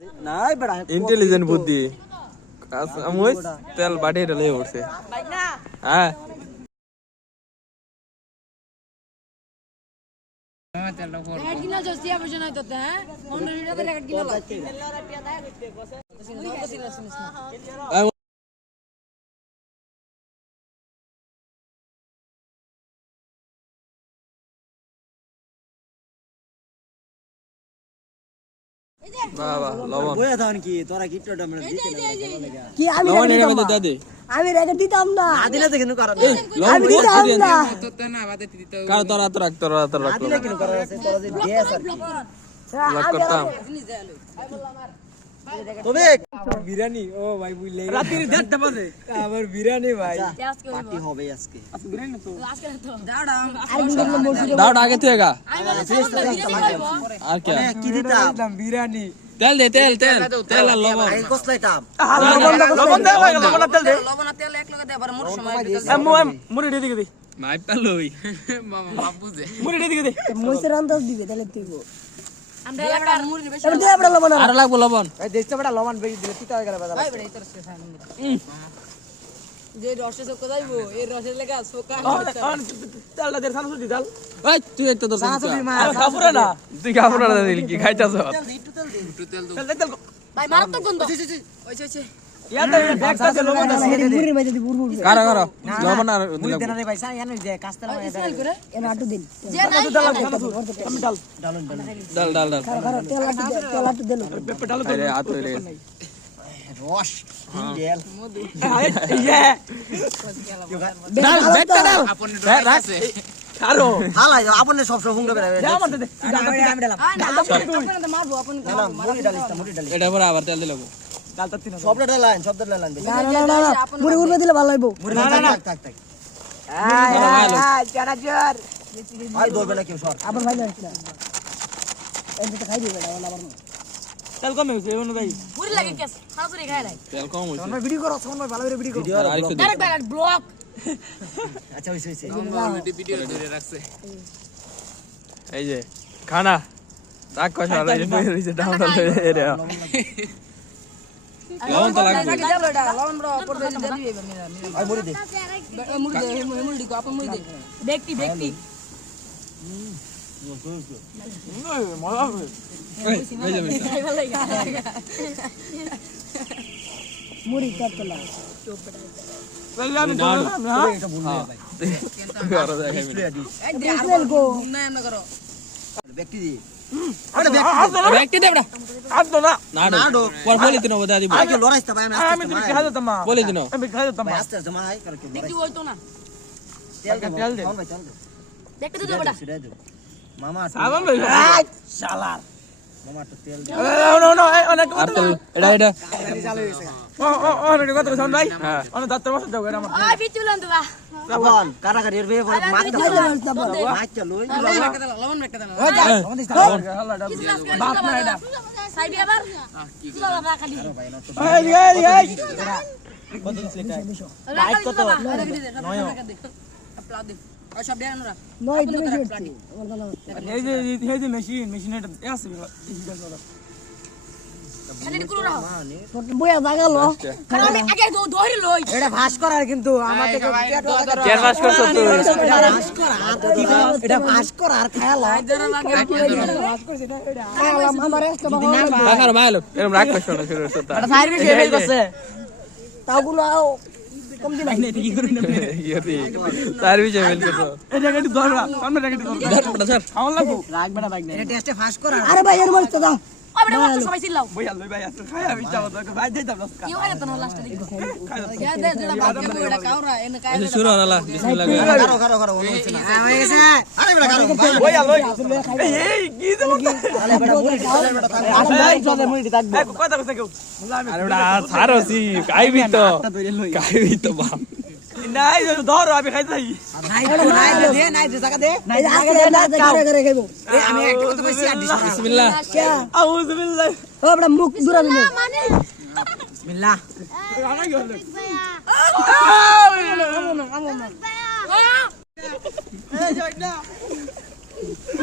নাই বড়া ইন্টেলিজেন্ট বুদ্ধি আমুস তেল বাটে ঢেলে উঠছে হ্যাঁ বাবা লবণ বইয়া দাও কি তোরা কি টোটা মানে দিতে না কি আমি লবণ রেখে এর দিতাম মধ্যে না। দাদে আমি রেখে দিতাম না আদিলে তো কেন করা আমি দিতাম না কার তোর হাত রাখ আদিলে কেন করা আছে তোরা যে গ্যাস আর লক করতাম তবে বিরিয়ানি ও ভাই বুঝলে রাতের 1:30 বাজে আমার বিরিয়ানি ভাই পার্টি হবে আজকে দাও আগে থেকে গা আর কি কি দিতাম বিরিয়ানি তেল দে তেল তেল তেল আর লবণ আগে কসলাইতাম লবণ দে ভাই লবণ তেল দে লবণ তেল এক লগে দে আবার মোর সময় মুড়ি দিয়ে দিকে দে মাই পালই মামা বাবু দে মুড়ি দিয়ে দিকে দে মইসের আন্দাজ দিবে তাহলে তুই আমরা এলাকার মুড়ি বেশি এবার দে আমরা লবণ আর লাগবো লবণ এই দেখতে বড় লবণ বেশি দিলে তিতা হয়ে গেল বাজার ভাই বেড়ে তোর শেষ হয় যে রসে চোখ যাইবো এই রসের লেগা চোকা তেলটা দে সানসু দি দাল এই তুই তো দর সানসু দি মা খাবুরা না তুই খাবুরা না দিলি কি খাইতাছ তেল তেল ভাই মারাত্মক গন্ধ ওইছে ওইছে ইয়াতে ব্যাগটা দে লবণ আছে মুড়ির মধ্যে দি বুড়বুড় কারা কারা লবণ আর মুড়ি দেনা রে ভাই সারা জানো যে কাস্তালা মানে এর আটু দিন যে নাই ডাল ডাল ডাল কারো তেল আটু দিল ডাল আরে আত রে রস ডিল ডাল বেটা ডাল আপন রাখ কারো হালা আপনি সব সব হুঙ্গা বেরা যা মত দে আমি ডালাম আপনি মারবো আপনি না মুড়ি ডালিস এটা পরে আবার তেল দিলাম ডালটা তিন সবটা ডালাইন সবটা ডালাইন না মুড়ি উড়বে দিলে ভালো লাগবো মুড়ি না থাক থাক আই দৌড়বে না কেউ সর আবার ভাই যাচ্ছে না এমনি তো খাই দিবে না আবার তেল কম হইছে এমন ভাই মুড়ি লাগে কেস হাজুরি খাই নাই তেল কম হইছে আমরা ভিডিও করো সমান ভালো করে ভিডিও করো আর একটু ডাইরেক্ট ডাইরেক্ট ব্লক আচ্ছা হইছে হইছে ভিডিও ধরে রাখছে এই যে খানা তাক কষা রইছে ডাউন এ রে লবণ তো লাগবে লবণ বড় উপর দিয়ে দিবি আই মুড়ি দে মুড়ি দে আপন মুড়ি দে ব্যক্তি ব্যক্তি মজা হবে এই যাবে মুড়ি কাটতে না তাহলে আমি না এটা ভুল না ভাই আর দেখাই তেল গো না এমন করো ব্যক্তি দি ব্যক্তি দেবড়া আদ না না না পর বলি দিনো বদা দিব আগে লড়াইতা ভাই আমি আমি খাই দিতাম মা বলি দিনো আমি খাই দিতাম আস্তে আস্তে মাই করে কি ব্যক্তি হইতো না তেল দে কোন ভাই তেল দে দেখতে দিও বড়া সেটা দে মামা সাবান ভাই শালা মামা তো তেল দে নো অনেক এটা এটা ও রেডি কত সাউন্ড ভাই হ্যাঁ অনেক দাঁতের বসে যাও এটা আমার আই বিচুলান তো বা লবণ কারাগারি এর ভাই মাছ মাছ লই লবণ একটা দাও বাপ না এটা সাইডে আবার কি বাবা খালি এই কত লিটার রাইট কত নয় আপলা দে আর সব দেন না নয় দিবে ছেড়ছি এই যে মেশিন এটা আছে খালি করো না বইয়া জাগালো কারণ আমি আগে ধরে লই এটা ভাস করার কিন্তু আমার থেকে কেন মাস করছ তুই ভাস করা এটা ভাস করা আর খায়ালা আমার একটা বাবা রাখার মাইলো এরকম রাখ কষ্ট না শুরু করতে এটা সার্ভিস হয়ে গেছে তাগুলো কম দিন কি করি না ইয়ে সার্ভিস হয়ে গেল এটা একটু ধরবা সামনে রেখে দিও ধর স্যার খাওয়া লাগবো রাখবে না এটা টেস্টে ভাস করা আরে ভাই এর মরতে দাও আরে বাবা সবাই চিল্লাও ভাই আল্লাহ ভাই আজকে খায়া বিটা ভাই দেই দাও কি হয় তো না লাস্ট দিকে যা দে যেটা বাদ দিয়ে এটা কাউরা এনে কাই আচ্ছা শুরু হলা বিসমিল্লাহ করো হইছে না হয়ে গেছে আরে বড় করো ভাই আল্লাহ এই কি দেব আরে বড় মুড়ি বড় থাকবে আরে চলে মুড়ি থাকবে কথা কথা কেউ আরে বড় ছাড়ছি খাইবি তো বাপ নাই ধরো আমি খাইতাই নাই দে জায়গা দে এই আগে না করে খাইবো আমি একটা কথা বলছি আর দিছ বিসমিল্লাহ আউযু বিল্লাহ ও বড় মুখ দূরা দিন মানে বিসমিল্লাহ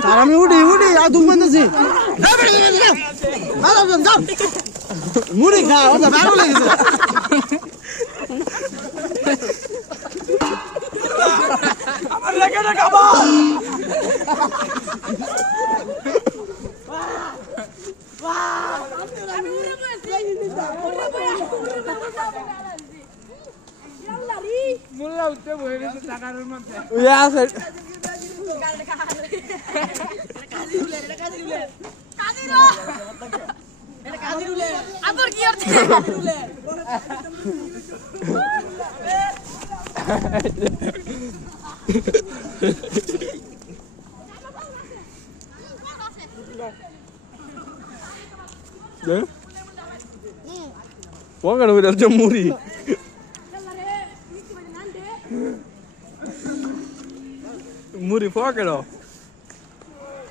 আর আমি উঠি আর দুম বানতেছি মুড়ি খা ওটা ভালো লেগেছে আমার লেগে না খাবা মুল্লা উঠতে বই রয়েছে টাকার মধ্যে ওই আছে আদর কি আর Pokoknya udah jemuri. Muri pokoknya loh.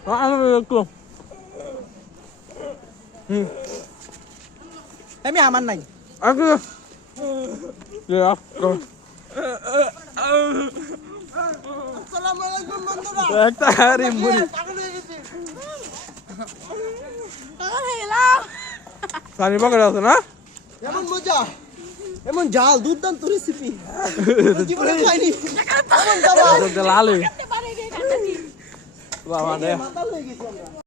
Aku. আমি আমার নাই Aku. Ya aku. আসসালামু আলাইকুম বন্ধুরা একটা হারি মুড়ি পানি পকেটে আছে না এমন মজা এমন জাল দুর্দান্ত রেসিপি জীবনে খাইনি এমন জাল লাল বাবা রে মাতাল হয়ে গেছি আমরা